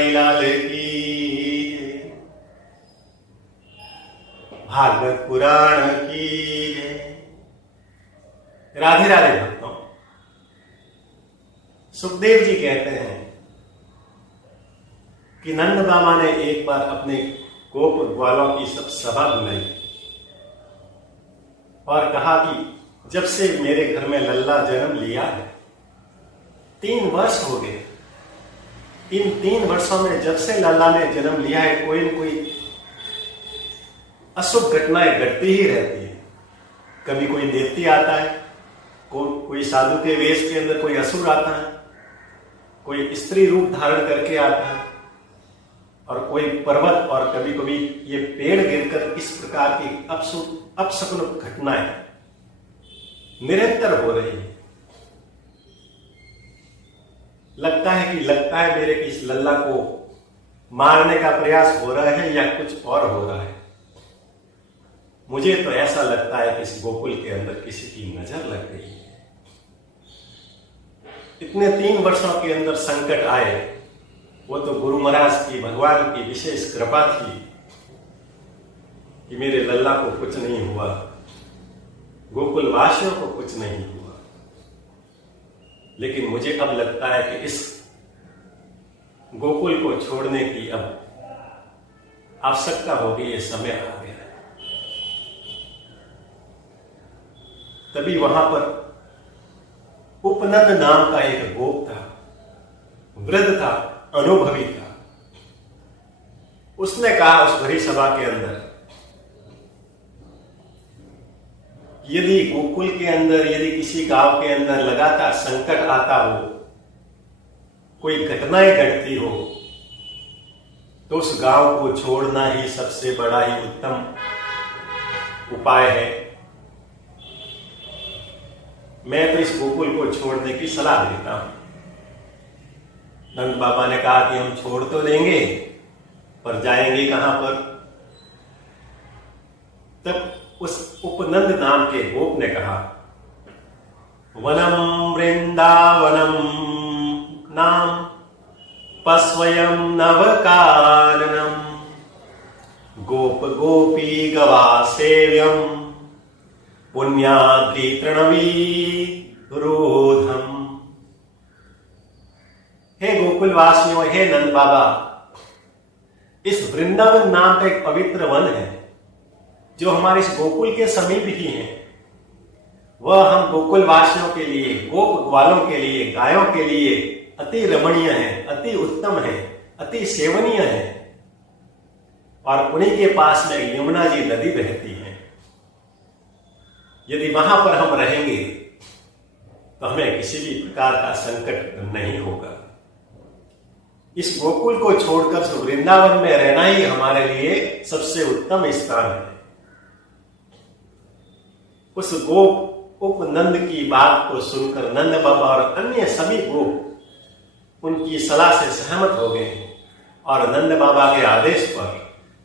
बिहारी लाल की, भागवत पुराण की जय। राधे राधे भक्तों। सुखदेव जी कहते हैं कि नंद बाबा ने एक बार अपने गोप ग्वालों की सब सभा बुलाई और कहा कि जब से मेरे घर में लल्ला जन्म लिया है 3 वर्ष हो गए। इन 3 वर्षों में जब से लल्ला ने जन्म लिया है कोई न कोई अशुभ घटनाएं घटती ही रहती है। कभी कोई देवती आता है, कोई साधु के वेश के अंदर कोई असुर आता है, कोई स्त्री रूप धारण करके आता है और कोई पर्वत, और कभी कभी ये पेड़ गिरकर इस प्रकार की अपशकुन घटनाएं निरंतर हो रही है। लगता है मेरे कि इस लल्ला को मारने का प्रयास हो रहा है या कुछ और हो रहा है। मुझे तो ऐसा लगता है कि इस गोकुल के अंदर किसी की नजर लग गई है। इतने 3 वर्षों के अंदर संकट आए, वो तो गुरु महाराज की, भगवान की विशेष कृपा थी कि मेरे लल्ला को कुछ नहीं हुआ, गोकुल वासियों को कुछ नहीं हुआ। लेकिन मुझे अब लगता है कि इस गोकुल को छोड़ने की अब आवश्यकता होगी, ये समय आ गया है। तभी वहां पर उपनंद नाम का एक गोप था, वृद्ध था, अनुभवी था। उसने कहा उस भरी सभा के अंदर, यदि गोकुल के अंदर, यदि किसी गांव के अंदर लगातार संकट आता हो, कोई घटनाएं घटती हो, तो उस गांव को छोड़ना ही सबसे बड़ा ही उत्तम उपाय है। मैं तो इस गोकुल को छोड़ने की सलाह देता हूं। नंद बाबा ने कहा कि हम छोड़ तो देंगे, पर जाएंगे कहां पर? तब उस उपनंद नाम के गोप ने कहा, वनम वृंदावनम नाम पस्वयं नवकाननम गोप गोपी गवा सेव्यम पुण्याद्रि तृणवी रोधम। हे गोकुल वासियों, हे नंद बाबा, इस वृंदावन नाम का एक पवित्र वन है जो हमारे इस गोकुल के समीप ही है। वह हम गोकुल वासियों के लिए, गोप ग्वालों के लिए, गायों के लिए अति रमणीय है, अति उत्तम है, अति सेवनीय है। और उन्हीं के पास में यमुना जी नदी बहती है। यदि वहां पर हम रहेंगे तो हमें किसी भी प्रकार का संकट नहीं होगा। इस गोकुल को छोड़कर वृंदावन में रहना ही हमारे लिए सबसे उत्तम स्थान है। उस गोप उपनंद की बात को सुनकर नंद बाबा और अन्य सभी गोप उनकी सलाह से सहमत हो गए और नंद बाबा के आदेश पर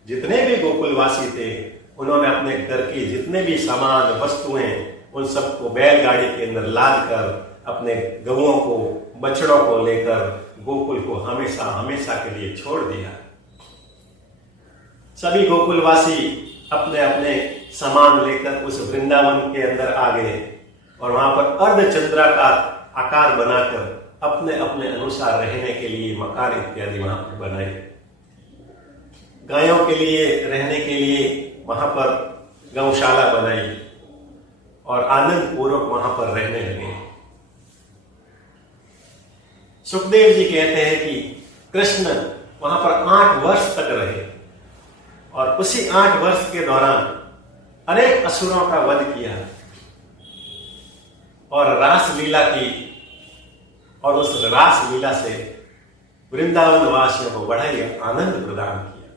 जितने भी गोकुलवासी थे, उन्होंने अपने घर की जितने भी सामान, वस्तुएं, उन सबको बैलगाड़ी के अंदर लाद कर अपने गवों को, बछड़ों को लेकर गोकुल को हमेशा हमेशा के लिए छोड़ दिया। सभी गोकुलवासी अपने अपने सामान लेकर उस वृंदावन के अंदर आ गए और वहां पर अर्धचंद्राकार आकार बनाकर अपने अपने अनुसार रहने के लिए मकान इत्यादि वहां पर बनाए। गायों के लिए रहने के लिए वहां पर गौशाला बनाई और आनंद पूर्वक वहां पर रहने लगे। सुखदेव जी कहते हैं कि कृष्ण वहां पर 8 वर्ष तक रहे और उसी 8 वर्ष के दौरान अनेक असुरों का वध किया और रासलीला की, और उस रासलीला से वृंदावन वासियों को बड़ा ही आनंद प्रदान किया।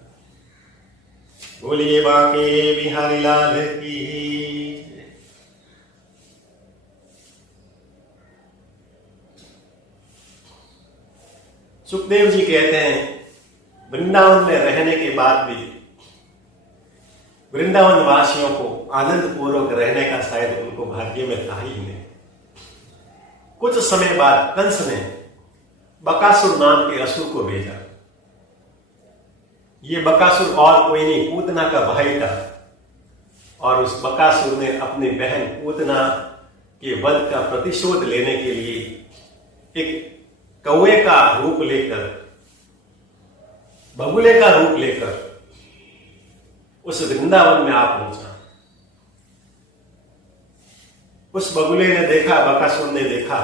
बोलिए बांके बिहारी लाल की। सुखदेव जी कहते हैं वृंदावन में रहने के बाद भी वृंदावन वासियों को आनंद पूर्वक रहने का शायद उनको भाग्य में था ही नहीं। कुछ समय बाद कंस ने बकासुर नाम के असुर को भेजा ये बकासुर और कोई नहीं, पूतना का भाई था। और उस बकासुर ने अपनी बहन पूतना के वध का प्रतिशोध लेने के लिए एक कौवे का रूप लेकर, बगुले का रूप लेकर उस वृंदावन में आ पहुंचा। उस बगुले ने देखा, बकासुर ने देखा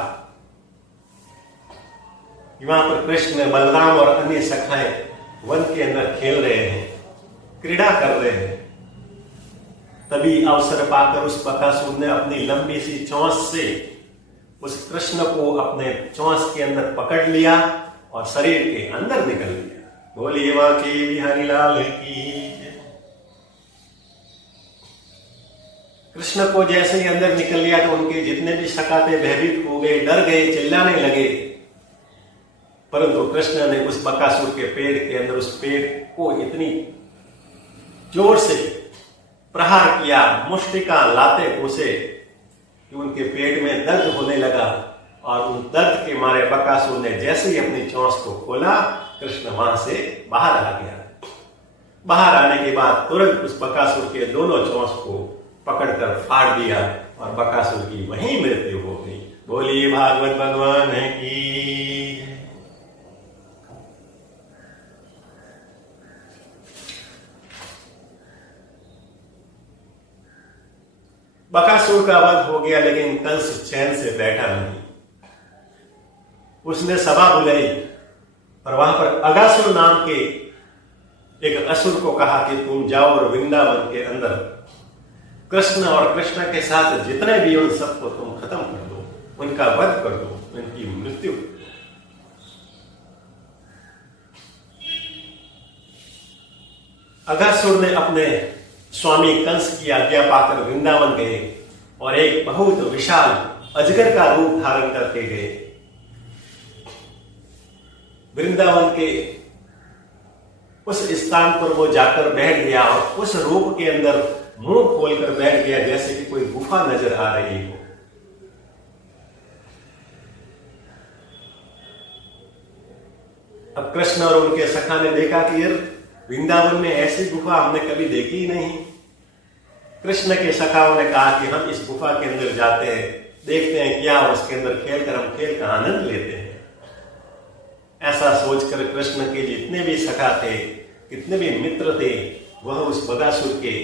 कि वहां पर कृष्ण, बलराम और अन्य सखाएं वन के अंदर खेल रहे हैं, क्रीड़ा कर रहे हैं। तभी अवसर पाकर उस बकासुर ने अपनी लंबी सी चोंच से उस कृष्ण को अपने चोंच के अंदर पकड़ लिया और शरीर के अंदर निकल लिया। बोलिए वाकई बिहारी लाल की जय। कृष्ण को जैसे ही अंदर निकल लिया तो उनके जितने भी सखा थे भयभीत हो गए, डर गए, चिल्लाने लगे। परंतु कृष्ण ने उस बकासुर के पेड़ के अंदर उस पेड़ को इतनी जोर से प्रहार किया, मुष्टिका लाते घुसे कि उनके पेट में दर्द होने लगा। और उन दर्द के मारे बकासुर ने जैसे ही अपनी चोंच को खोला, कृष्ण वहां से बाहर आ गया। बाहर आने के बाद तुरंत उस बकासुर के दोनों चोंच को पकड़कर फाड़ दिया और बकासुर की वहीं मृत्यु हो गई। बोलिए भागवत भगवान की। बकासुर का वध हो गया, लेकिन कंस चैन से बैठा नहीं। उसने सभा बुलाई और वहां पर अगासुर नाम के एक असुर को कहा कि तुम जाओ और वृंदावन के अंदर कृष्ण और कृष्ण के साथ जितने भी उन सबको तुम खत्म कर दो, उनका वध कर दो, उनकी मृत्यु। अगासुर ने अपने स्वामी कंस की आज्ञा पाकर वृंदावन गए और एक बहुत विशाल अजगर का रूप धारण करके गए। वृंदावन के उस स्थान पर वो जाकर बैठ गया और उस रूप के अंदर मुंह खोलकर बैठ गया, जैसे कि कोई गुफा नजर आ रही हो। अब कृष्ण और उनके सखा ने देखा कि यार वृंदावन में ऐसी गुफा हमने कभी देखी ही नहीं। कृष्ण के सखाओं ने कहा कि हम इस गुफा के अंदर जाते हैं, देखते हैं क्या उसके अंदर खेलकर हम खेल का आनंद लेते हैं। ऐसा सोचकर कृष्ण के जितने भी सखा थे, कितने भी मित्र थे, वह उस बकासुर के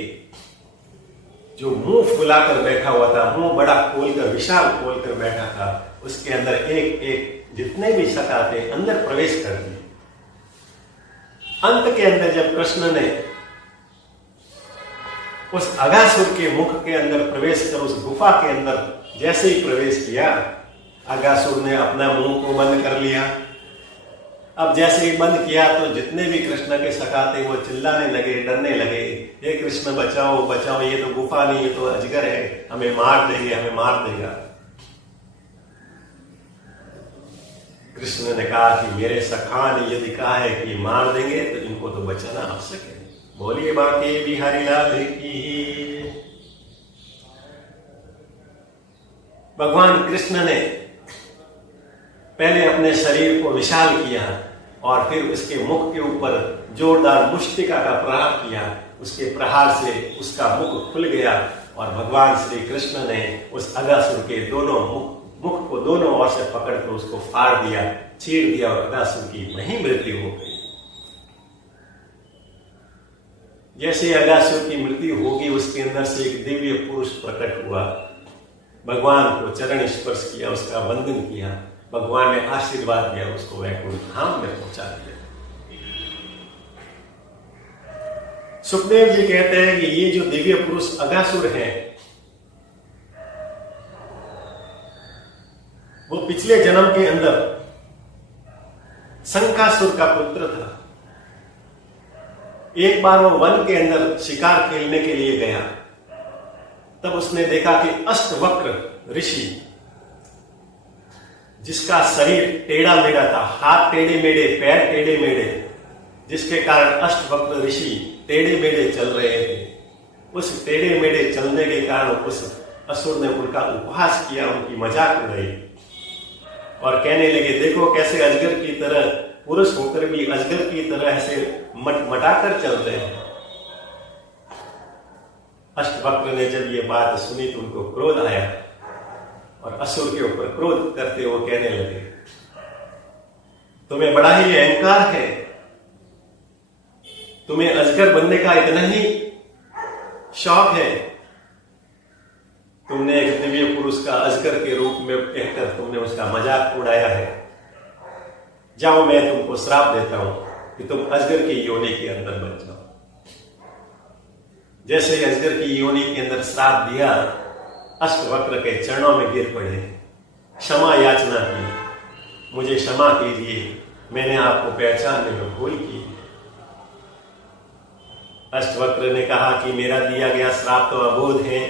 जो मुंह फुलाकर बैठा हुआ था, मुंह बड़ा खोलकर, विशाल खोलकर बैठा था, उसके अंदर एक एक जितने भी सखा थे अंदर प्रवेश कर दिए। अंत के अंदर जब कृष्ण ने उस अगासुर के मुख के अंदर प्रवेश कर उस गुफा के अंदर जैसे ही प्रवेश किया, अगासुर ने अपना मुंह को बंद कर लिया। अब जैसे ही बंद किया तो जितने भी कृष्ण के सखा थे वो चिल्लाने लगे, डरने लगे, हे कृष्ण बचाओ बचाओ, ये तो गुफा नहीं, ये तो अजगर है, हमें मार देंगे, हमें मार देगा। कृष्ण ने कहा कि मेरे सखा ने यदि कहा है कि मार देंगे तो इनको तो बचाना आवश्यक है। बोलिए बाकी बिहारी लाल की। भगवान कृष्ण ने पहले अपने शरीर को विशाल किया और फिर उसके मुख के ऊपर जोरदार मुष्टिका का प्रहार किया। उसके प्रहार से उसका मुख खुल गया और भगवान श्री कृष्ण ने उस अगासुर के दोनों मुख को दोनों ओर से पकड़कर उसको फाड़ दिया, चीर दिया और अगासुर की वहीं मृत्यु हो गई। जैसे अगासुर की मृत्यु होगी, उसके अंदर से एक दिव्य पुरुष प्रकट हुआ, भगवान को चरण स्पर्श किया, उसका वंदन किया, भगवान ने आशीर्वाद दिया, उसको वैकुंठ धाम में पहुंचा दिया। सुखदेव जी कहते हैं कि ये जो दिव्य पुरुष अगासुर है, वो पिछले जन्म के अंदर शंकासुर का पुत्र था। एक बार वो वन के अंदर शिकार खेलने के लिए गया, तब उसने देखा कि अष्टवक्र ऋषि, जिसका शरीर टेढ़ा मेढ़ा था, हाथ टेढ़े मेढ़े, पैर टेढ़े मेढ़े, जिसके कारण अष्टवक्र ऋषि टेढ़े मेढ़े चल रहे थे। उस टेढ़े मेढ़े चलने के कारण उस असुर ने उनका उपहास किया, उनकी मजाक उड़ाई और कहने लगे, देखो कैसे अजगर की तरह पुरुष होकर भी अजगर की तरह से मटमटाकर चल रहे हैं। अष्टवक्र ने जब ये बात सुनी तो उनको क्रोध आया और असुर के ऊपर क्रोध करते वो कहने लगे, तुम्हें बड़ा ही अहंकार है, तुम्हें अजगर बनने का इतना ही शौक है, तुमने एक दिव्य पुरुष का अजगर के रूप में कहकर तुमने उसका मजाक उड़ाया है। जाओ, मैं तुमको श्राप देता हूं कि तुम अजगर की योनि के अंदर बन जाओ। जैसे ही अजगर की योनि के अंदर श्राप दिया, अष्टवक्र के चरणों में गिर पड़े, क्षमा याचना की, मुझे क्षमा कीजिए, मैंने आपको पहचानने में भूल की। अष्टवक्र ने कहा कि मेरा दिया गया श्राप तो अबोध है,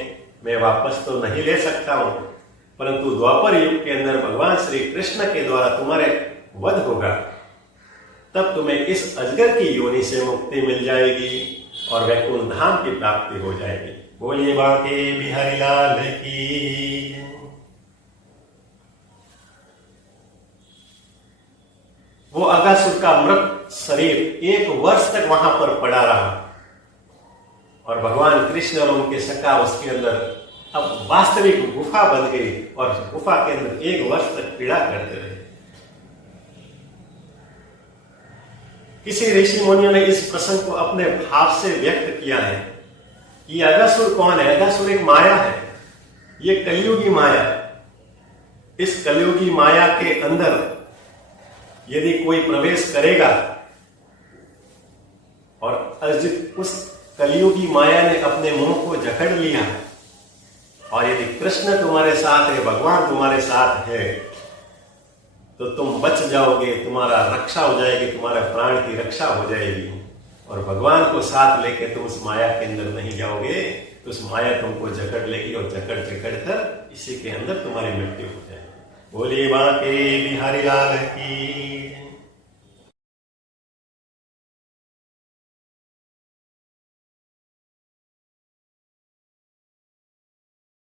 मैं वापस तो नहीं ले सकता हूं, परंतु द्वापर युग के अंदर भगवान श्री कृष्ण के द्वारा तुम्हारे वध होगा, तब तुम्हें इस अजगर की योनि से मुक्ति मिल जाएगी और वैकुंठ धाम की प्राप्ति हो जाएगी। बोलिए बांके बिहारी लाल की। वो अगासुर का मृत शरीर 1 वर्ष तक वहां पर पड़ा रहा और भगवान कृष्ण और उनके सखा उसके अंदर अब वास्तविक गुफा बन गई और गुफा के अंदर 1 वर्ष तक पीड़ा करते रहे। किसी ऋषि मुनियों ने इस प्रसंग को अपने भाव से व्यक्त किया है कि अगासुर कौन है? अगासुर एक माया है, ये कलयुगी माया। इस कलयुगी माया के अंदर यदि कोई प्रवेश करेगा और उस कलयुगी माया ने अपने मुंह को जकड़ लिया और यदि कृष्ण तुम्हारे साथ है, भगवान तुम्हारे साथ है, तो तुम बच जाओगे, तुम्हारा रक्षा हो जाएगी, तुम्हारे प्राण की रक्षा हो जाएगी। और भगवान को साथ लेके तुम उस माया के अंदर नहीं जाओगे तो उस माया तुमको जकड़ लेगी और जकड़ कर इसी के अंदर तुम्हारी मृत्यु हो जाएगी। बोलिए बांके बिहारी लाल की।